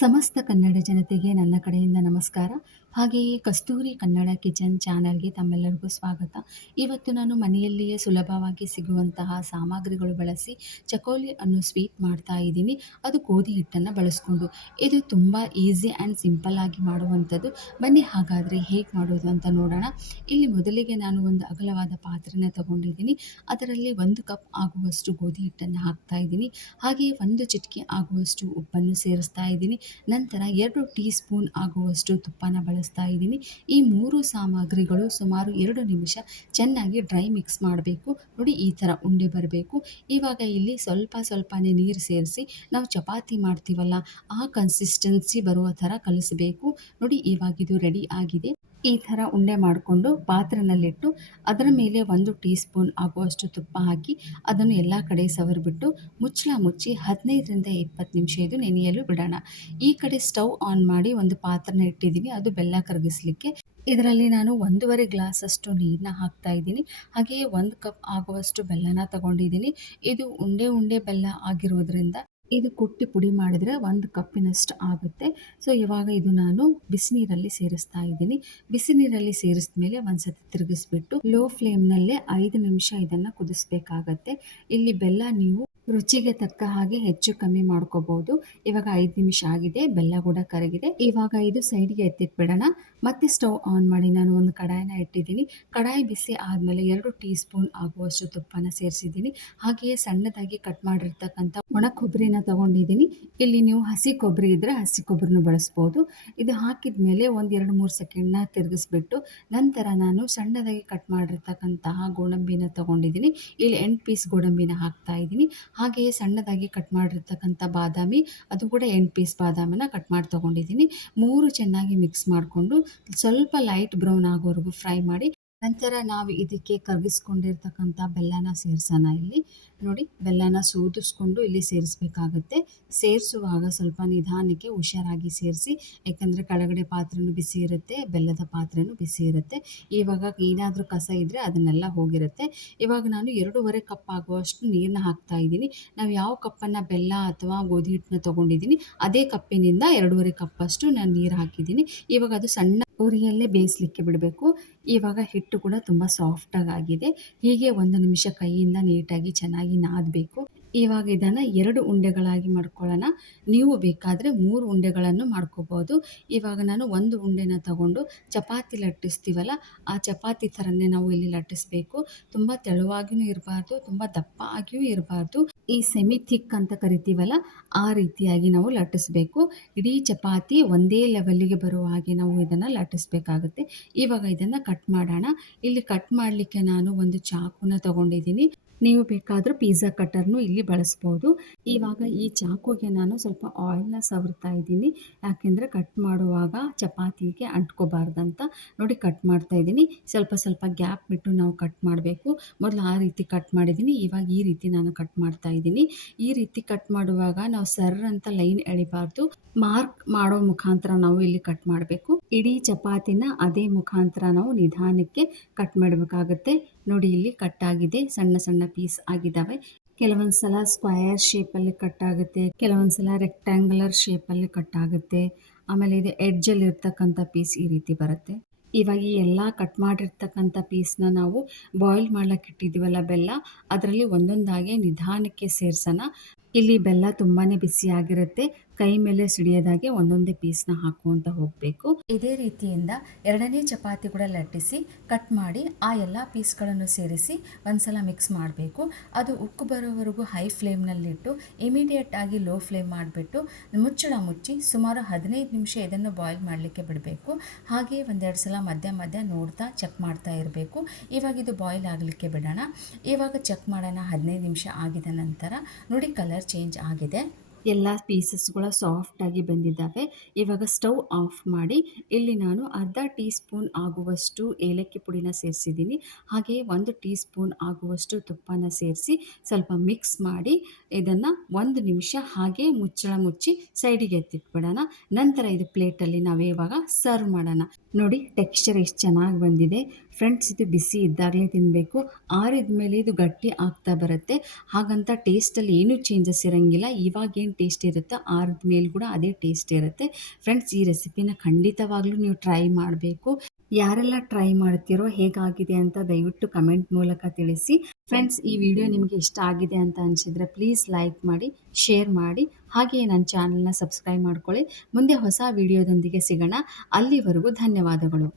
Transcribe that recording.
ಸಮಸ್ತ ಕನ್ನಡ ಜನತೆಗೆ ನನ್ನ ಕಡೆಯಿಂದ ನಮಸ್ಕಾರ. ಹಾಗೆಯೇ ಕಸ್ತೂರಿ ಕನ್ನಡ ಕಿಚನ್ ಚಾನಲ್ಗೆ ತಮ್ಮೆಲ್ಲರಿಗೂ ಸ್ವಾಗತ. ಇವತ್ತು ನಾನು ಮನೆಯಲ್ಲಿಯೇ ಸುಲಭವಾಗಿ ಸಿಗುವಂತಹ ಸಾಮಗ್ರಿಗಳು ಬಳಸಿ ಚಕೋಲಿ ಅನ್ನು ಸ್ವೀಟ್ ಮಾಡ್ತಾ ಇದ್ದೀನಿ. ಅದು ಗೋಧಿ ಹಿಟ್ಟನ್ನು ಬಳಸ್ಕೊಂಡು. ಇದು ತುಂಬ ಈಸಿ ಆ್ಯಂಡ್ ಸಿಂಪಲ್ ಆಗಿ ಮಾಡುವಂಥದ್ದು. ಬನ್ನಿ ಹಾಗಾದರೆ ಹೇಗೆ ಮಾಡೋದು ಅಂತ ನೋಡೋಣ. ಇಲ್ಲಿ ಮೊದಲಿಗೆ ನಾನು ಒಂದು ಅಗಲವಾದ ಪಾತ್ರೆನ ತಗೊಂಡಿದ್ದೀನಿ. ಅದರಲ್ಲಿ ಒಂದು ಕಪ್ ಆಗುವಷ್ಟು ಗೋಧಿ ಹಿಟ್ಟನ್ನು ಹಾಕ್ತಾ ಇದ್ದೀನಿ. ಹಾಗೆಯೇ ಒಂದು ಚಿಟಿಕೆ ಆಗುವಷ್ಟು ಉಪ್ಪನ್ನು ಸೇರಿಸ್ತಾ ಇದ್ದೀನಿ. ನಂತರ ಎರಡು ಟೀ ಸ್ಪೂನ್ ಆಗುವಷ್ಟು ತುಪ್ಪನ ಬಳಸ್ತಾ ಇದ್ದೀನಿ. ಈ ಮೂರು ಸಾಮಗ್ರಿಗಳು ಸುಮಾರು ಎರಡು ನಿಮಿಷ ಚೆನ್ನಾಗಿ ಡ್ರೈ ಮಿಕ್ಸ್ ಮಾಡಬೇಕು. ನೋಡಿ, ಈ ಥರ ಉಂಡೆ ಬರಬೇಕು. ಇವಾಗ ಇಲ್ಲಿ ಸ್ವಲ್ಪ ಸ್ವಲ್ಪನೇ ನೀರು ಸೇರಿಸಿ ನಾವು ಚಪಾತಿ ಮಾಡ್ತೀವಲ್ಲ, ಆ ಕನ್ಸಿಸ್ಟೆನ್ಸಿ ಬರುವ ಥರ ಕಲಿಸಬೇಕು. ನೋಡಿ ಇವಾಗಿದು ರೆಡಿ ಆಗಿದೆ. ಈ ಥರ ಉಂಡೆ ಮಾಡಿಕೊಂಡು ಪಾತ್ರೆನಲ್ಲಿಟ್ಟು ಅದರ ಮೇಲೆ ಒಂದು ಟೀ ಸ್ಪೂನ್ ಆಗುವಷ್ಟು ತುಪ್ಪ ಹಾಕಿ ಅದನ್ನು ಎಲ್ಲ ಕಡೆ ಸವರಿಬಿಟ್ಟು ಮುಚ್ಚಳ ಮುಚ್ಚಿ ಹದಿನೈದರಿಂದ ಇಪ್ಪತ್ತು ನಿಮಿಷ ಇದು ನೆನೆಯಲು ಬಿಡೋಣ. ಈ ಕಡೆ ಸ್ಟವ್ ಆನ್ ಮಾಡಿ ಒಂದು ಪಾತ್ರನ ಇಟ್ಟಿದ್ದೀನಿ. ಅದು ಬೆಲ್ಲ ಕರಗಿಸ್ಲಿಕ್ಕೆ. ಇದರಲ್ಲಿ ನಾನು ಒಂದೂವರೆ ಗ್ಲಾಸಷ್ಟು ನೀರನ್ನ ಹಾಕ್ತಾ ಇದ್ದೀನಿ. ಹಾಗೆಯೇ ಒಂದು ಕಪ್ ಆಗುವಷ್ಟು ಬೆಲ್ಲನ ತಗೊಂಡಿದ್ದೀನಿ. ಇದು ಉಂಡೆ ಉಂಡೆ ಬೆಲ್ಲ ಆಗಿರೋದ್ರಿಂದ ಇದು ಕುಟ್ಟಿ ಪುಡಿ ಮಾಡಿದರೆ ಒಂದು ಕಪ್ಪಿನಷ್ಟು ಆಗುತ್ತೆ. ಸೊ ಇವಾಗ ಇದು ನಾನು ಬಿಸಿ ನೀರಲ್ಲಿ ಸೇರಿಸ್ತಾ ಇದ್ದೀನಿ. ಬಿಸಿ ನೀರಲ್ಲಿ ಸೇರಿಸಿದ ಮೇಲೆ ಒಂದ್ಸತಿ ತಿರುಗಿಸ್ಬಿಟ್ಟು ಲೋ ಫ್ಲೇಮ್ನಲ್ಲೇ ಐದು ನಿಮಿಷ ಇದನ್ನು ಕುದಿಸ್ಬೇಕಾಗತ್ತೆ. ಇಲ್ಲಿ ಬೆಲ್ಲ ನೀವು ರುಚಿಗೆ ತಕ್ಕ ಹಾಗೆ ಹೆಚ್ಚು ಕಮ್ಮಿ ಮಾಡ್ಕೋಬಹುದು ಇವಾಗ ಐದು ನಿಮಿಷ ಆಗಿದೆ, ಬೆಲ್ಲ ಕೂಡ ಕರಗಿದೆ. ಇವಾಗ ಇದು ಸೈಡ್ಗೆ ಎತ್ತಿಟ್ಬಿಡೋಣ. ಮತ್ತೆ ಸ್ಟವ್ ಆನ್ ಮಾಡಿ ನಾನು ಒಂದು ಕಡಾಯಿನ ಇಟ್ಟಿದ್ದೀನಿ. ಕಡಾಯಿ ಬಿಸಿ ಆದಮೇಲೆ ಎರಡು ಟೀ ಸ್ಪೂನ್ ಆಗುವಷ್ಟು ತುಪ್ಪನ ಸೇರಿಸಿದ್ದೀನಿ. ಹಾಗೆಯೇ ಸಣ್ಣದಾಗಿ ಕಟ್ ಮಾಡಿರ್ತಕ್ಕಂಥ ಒಣ ಕೊಬ್ಬರಿನ ತಗೊಂಡಿದ್ದೀನಿ. ಇಲ್ಲಿ ನೀವು ಹಸಿ ಕೊಬ್ಬರಿ ಇದ್ದರೆ ಹಸಿ ಕೊಬ್ಬರಿನ ಬಳಸ್ಬೋದು. ಇದು ಹಾಕಿದ ಮೇಲೆ ಒಂದು ಎರಡು ಮೂರು ಸೆಕೆಂಡ್ನ ತಿರುಗಿಸ್ಬಿಟ್ಟು ನಂತರ ನಾನು ಸಣ್ಣದಾಗಿ ಕಟ್ ಮಾಡಿರ್ತಕ್ಕಂತಹ ಗೋಡಂಬಿನ ತಗೊಂಡಿದ್ದೀನಿ. ಇಲ್ಲಿ ಎಂಟು ಪೀಸ್ ಗೋಡಂಬಿನ ಹಾಕ್ತಾ ಇದ್ದೀನಿ. ಹಾಗೆಯೇ ಸಣ್ಣದಾಗಿ ಕಟ್ ಮಾಡಿರ್ತಕ್ಕಂಥ ಬಾದಾಮಿ, ಅದು ಕೂಡ ಎಂಟು ಪೀಸ್ ಬಾದಾಮಿನ ಕಟ್ ಮಾಡಿ ತೊಗೊಂಡಿದ್ದೀನಿ. ಮೂರು ಚೆನ್ನಾಗಿ ಮಿಕ್ಸ್ ಮಾಡಿಕೊಂಡು ಸ್ವಲ್ಪ ಲೈಟ್ ಬ್ರೌನ್ ಆಗೋವರೆಗೂ ಫ್ರೈ ಮಾಡಿ ನಂತರ ನಾವು ಇದಕ್ಕೆ ಕರಗಿಸ್ಕೊಂಡಿರ್ತಕ್ಕಂಥ ಬೆಲ್ಲನ ಸೇರಿಸೋಣ ಇಲ್ಲಿ. ನೋಡಿ, ಬೆಲ್ಲನ ಸೋದಿಸ್ಕೊಂಡು ಇಲ್ಲಿ ಸೇರಿಸ್ಬೇಕಾಗತ್ತೆ. ಸೇರಿಸುವಾಗ ಸ್ವಲ್ಪ ನಿಧಾನಕ್ಕೆ ಹುಷಾರಾಗಿ ಸೇರಿಸಿ, ಯಾಕಂದರೆ ಕೆಳಗಡೆ ಪಾತ್ರೆನೂ ಬಿಸಿ ಇರುತ್ತೆ, ಬೆಲ್ಲದ ಪಾತ್ರೆನೂ ಬಿಸಿ ಇರುತ್ತೆ. ಇವಾಗ ಏನಾದರೂ ಕಸ ಇದ್ದರೆ ಅದನ್ನೆಲ್ಲ ಹೋಗಿರುತ್ತೆ. ಇವಾಗ ನಾನು ಎರಡೂವರೆ ಕಪ್ ಆಗುವಷ್ಟು ನೀರನ್ನ ಹಾಕ್ತಾ ಇದ್ದೀನಿ. ನಾವು ಯಾವ ಕಪ್ಪನ್ನು ಬೆಲ್ಲ ಅಥವಾ ಗೋಧಿ ಹಿಟ್ಟನ್ನ ತೊಗೊಂಡಿದ್ದೀನಿ, ಅದೇ ಕಪ್ಪಿನಿಂದ ಎರಡೂವರೆ ಕಪ್ಪಷ್ಟು ನಾನು ನೀರು ಹಾಕಿದ್ದೀನಿ. ಇವಾಗ ಅದು ಸಣ್ಣ ಉರಿಯಲ್ಲೇ ಬೇಯಿಸ್ಲಿಕ್ಕೆ ಬಿಡಬೇಕು. ಇವಾಗ ಹಿಟ್ಟು ಕೂಡ ತುಂಬ ಸಾಫ್ಟಾಗಿ ಆಗಿದೆ. ಹೀಗೆ ಒಂದು ನಿಮಿಷ ಕೈಯಿಂದ ನೀಟಾಗಿ ಚೆನ್ನಾಗಿ ನಾದಬೇಕು. ಇವಾಗ ಇದನ್ನು ಎರಡು ಉಂಡೆಗಳಾಗಿ ಮಾಡ್ಕೊಳ್ಳೋಣ. ನೀವು ಬೇಕಾದರೆ ಮೂರು ಉಂಡೆಗಳನ್ನು ಮಾಡ್ಕೋಬೋದು. ಇವಾಗ ನಾನು ಒಂದು ಉಂಡೆನ ತಗೊಂಡು ಚಪಾತಿ ಲಟ್ಟಿಸ್ತೀವಲ್ಲ, ಆ ಚಪಾತಿ ಥರನೇ ನಾವು ಇಲ್ಲಿ ಲಟ್ಟಿಸ್ಬೇಕು. ತುಂಬ ತೆಳುವಾಗಿಯೂ ಇರಬಾರ್ದು, ತುಂಬ ದಪ್ಪ ಆಗಿಯೂ ಇರಬಾರ್ದು. ಈ ಸೆಮಿ ಥಿಕ್ ಅಂತ ಕರಿತೀವಲ್ಲ, ಆ ರೀತಿಯಾಗಿ ನಾವು ಲಟ್ಟಿಸ್ಬೇಕು. ಇಡೀ ಚಪಾತಿ ಒಂದೇ ಲೆವೆಲ್ಲಿಗೆ ಬರುವ ಹಾಗೆ ನಾವು ಇದನ್ನು ಲಟ್ಟಿಸ್ಬೇಕಾಗುತ್ತೆ. ಇವಾಗ ಇದನ್ನು ಕಟ್ ಮಾಡೋಣ. ಇಲ್ಲಿ ಕಟ್ ಮಾಡಲಿಕ್ಕೆ ನಾನು ಒಂದು ಚಾಕುನ ತಗೊಂಡಿದ್ದೀನಿ. ನೀವು ಬೇಕಾದರೂ ಪಿಜ್ಜಾ ಕಟರ್ನು ಇಲ್ಲಿ ಬಳಸ್ಬೋದು. ಇವಾಗ ಈ ಚಾಕುಗೆ ನಾನು ಸ್ವಲ್ಪ ಆಯಿಲ್ನ ಸವರ್ತಾ ಇದ್ದೀನಿ. ಯಾಕೆಂದರೆ ಕಟ್ ಮಾಡುವಾಗ ಚಪಾತಿಗೆ ಅಂಟ್ಕೋಬಾರ್ದಂತ ನೋಡಿ ಕಟ್ ಮಾಡ್ತಾ ಇದ್ದೀನಿ. ಸ್ವಲ್ಪ ಸ್ವಲ್ಪ ಗ್ಯಾಪ್ ಬಿಟ್ಟು ನಾವು ಕಟ್ ಮಾಡಬೇಕು. ಮೊದಲು ಆ ರೀತಿ ಕಟ್ ಮಾಡಿದ್ದೀನಿ. ಇವಾಗ ಈ ರೀತಿ ನಾನು ಕಟ್ ಮಾಡ್ತಾ ಇದ್ದೀನಿ. ಈ ರೀತಿ ಕಟ್ ಮಾಡುವಾಗ ನಾವು ಸರ್ ಅಂತ ಲೈನ್ ಎಳಿಬಾರ್ದು. ಮಾರ್ಕ್ ಮಾಡೋ ಮುಖಾಂತರ ನಾವು ಇಲ್ಲಿ ಕಟ್ ಮಾಡಬೇಕು. ಇಡೀ ಚಪಾತಿನ ಅದೇ ಮುಖಾಂತರ ನಾವು ನಿಧಾನಕ್ಕೆ ಕಟ್ ಮಾಡಬೇಕಾಗತ್ತೆ. ನೋಡಿ ಇಲ್ಲಿ ಕಟ್ ಆಗಿದೆ. ಸಣ್ಣ ಸಣ್ಣ ಪೀಸ್ ಆಗಿದ್ದಾವೆ. ಕೆಲವೊಂದು ಸಲ ಸ್ಕ್ವಯರ್ ಶೇಪಲ್ಲಿ ಕಟ್ ಆಗುತ್ತೆ ಕೆಲವೊಂದು ಸಲ ರೆಕ್ಟ್ಯಾಂಗುಲರ್ ಶೇಪಲ್ಲಿ ಕಟ್ ಆಗುತ್ತೆ ಆಮೇಲೆ ಇದು ಎಡ್ಜಲ್ಲಿ ಇರ್ತಕ್ಕಂಥ ಪೀಸ್ ಈ ರೀತಿ ಬರುತ್ತೆ. ಇವಾಗ ಈ ಎಲ್ಲ ಕಟ್ ಮಾಡಿರ್ತಕ್ಕಂಥ ಪೀಸ್ನ ನಾವು ಬಾಯ್ಲ್ ಮಾಡ್ಲಿಕ್ಕೆ ಇಟ್ಟಿದ್ದೀವಲ್ಲ ಬೆಲ್ಲ, ಅದರಲ್ಲಿ ಒಂದೊಂದಾಗಿ ನಿಧಾನಕ್ಕೆ ಸೇರ್ಸೋಣ. ಇಲ್ಲಿ ಬೆಲ್ಲ ತುಂಬಾ ಬಿಸಿಯಾಗಿರುತ್ತೆ ಕೈ ಮೇಲೆ ಸಿಡಿಯೋದಾಗೆ ಒಂದೊಂದೇ ಪೀಸ್ನ ಹಾಕುವಂತ ಹೋಗಬೇಕು. ಇದೇ ರೀತಿಯಿಂದ ಎರಡನೇ ಚಪಾತಿ ಕೂಡ ಲಟ್ಟಿಸಿ ಕಟ್ ಮಾಡಿ ಆ ಎಲ್ಲ ಪೀಸ್ಗಳನ್ನು ಸೇರಿಸಿ ಒಂದ್ಸಲ ಮಿಕ್ಸ್ ಮಾಡಬೇಕು. ಅದು ಉಕ್ಕು ಬರೋವರೆಗೂ ಹೈ ಫ್ಲೇಮ್ನಲ್ಲಿಟ್ಟು ಇಮಿಡಿಯೇಟ್ ಆಗಿ ಲೋ ಫ್ಲೇಮ್ ಮಾಡಿಬಿಟ್ಟು ಮುಚ್ಚಳ ಮುಚ್ಚಿ ಸುಮಾರು ಹದಿನೈದು ನಿಮಿಷ ಇದನ್ನು ಬಾಯ್ಲ್ ಮಾಡಲಿಕ್ಕೆ ಬಿಡಬೇಕು. ಹಾಗೆ ಒಂದೆರಡು ಸಲ ಮಧ್ಯ ಮಧ್ಯ ನೋಡ್ತಾ ಚೆಕ್ ಮಾಡ್ತಾ ಇರಬೇಕು. ಇವಾಗ ಇದು ಬಾಯ್ಲ್ ಆಗಲಿಕ್ಕೆ ಬಿಡೋಣ. ಇವಾಗ ಚೆಕ್ ಮಾಡೋಣ ಹದಿನೈದು ನಿಮಿಷ ಆಗಿದ ನಂತರ ನೋಡಿ ಕಲರ್ ಚೇಂಜ್ ಆಗಿದೆ. ಎಲ್ಲ ಪೀಸಸ್ಗಳ ಸಾಫ್ಟಾಗಿ ಬಂದಿದ್ದಾವೆ. ಇವಾಗ ಸ್ಟವ್ ಆಫ್ ಮಾಡಿ, ಇಲ್ಲಿ ನಾನು ಅರ್ಧ ಟೀ ಸ್ಪೂನ್ ಆಗುವಷ್ಟು ಏಲಕ್ಕಿ ಪುಡಿನ ಸೇರಿಸಿದ್ದೀನಿ. ಹಾಗೆ ಒಂದು ಟೀ ಸ್ಪೂನ್ ಆಗುವಷ್ಟು ತುಪ್ಪನ ಸೇರಿಸಿ, ಸ್ವಲ್ಪ ಮಿಕ್ಸ್ ಮಾಡಿ, ಇದನ್ನು ಒಂದು ನಿಮಿಷ ಹಾಗೆ ಮುಚ್ಚಳ ಮುಚ್ಚಿ ಸೈಡಿಗೆ ಎತ್ತಿಟ್ಬಿಡೋಣ. ನಂತರ ಇದು ಪ್ಲೇಟಲ್ಲಿ ನಾವು ಇವಾಗ ಸರ್ವ್ ಮಾಡೋಣ. ನೋಡಿ ಟೆಕ್ಸ್ಚರ್ ಎಷ್ಟು ಚೆನ್ನಾಗಿ ಬಂದಿದೆ. ಫ್ರೆಂಡ್ಸ್ ಇದು ಬಿಸಿ ಇದ್ದಾಗಲೇ ತಿನ್ನಬೇಕು ಆರಿದ ಮೇಲೆ ಇದು ಗಟ್ಟಿ ಆಗ್ತಾ ಬರುತ್ತೆ. ಹಾಗಂತ ಟೇಸ್ಟಲ್ಲಿ ಏನೂ ಚೇಂಜಸ್ ಇರೋಂಗಿಲ್ಲ. ಇವಾಗ ಏನು ಟೇಸ್ಟ್ ಇರುತ್ತೋ. ಆರಿದ ಮೇಲೆ ಕೂಡ ಅದೇ ಟೇಸ್ಟ್ ಇರುತ್ತೆ. ಫ್ರೆಂಡ್ಸ್ ಈ ರೆಸಿಪಿನ ಖಂಡಿತವಾಗ್ಲೂ ನೀವು ಟ್ರೈ ಮಾಡಬೇಕು. ಯಾರೆಲ್ಲ ಟ್ರೈ ಮಾಡ್ತೀರೋ, ಹೇಗಾಗಿದೆ ಅಂತ ದಯವಿಟ್ಟು ಕಮೆಂಟ್ ಮೂಲಕ ತಿಳಿಸಿ. ಫ್ರೆಂಡ್ಸ್ ಈ ವಿಡಿಯೋ ನಿಮಗೆ ಇಷ್ಟ ಆಗಿದೆ ಅಂತ ಅನಿಸಿದರೆ ಪ್ಲೀಸ್ ಲೈಕ್ ಮಾಡಿ ಶೇರ್ ಮಾಡಿ. ಹಾಗೆಯೇ ನನ್ನ ಚಾನಲ್ನ ಸಬ್ಸ್ಕ್ರೈಬ್ ಮಾಡ್ಕೊಳ್ಳಿ. ಮುಂದೆ ಹೊಸ ವಿಡಿಯೋದೊಂದಿಗೆ ಸಿಗೋಣ. ಅಲ್ಲಿವರೆಗೂ ಧನ್ಯವಾದಗಳು.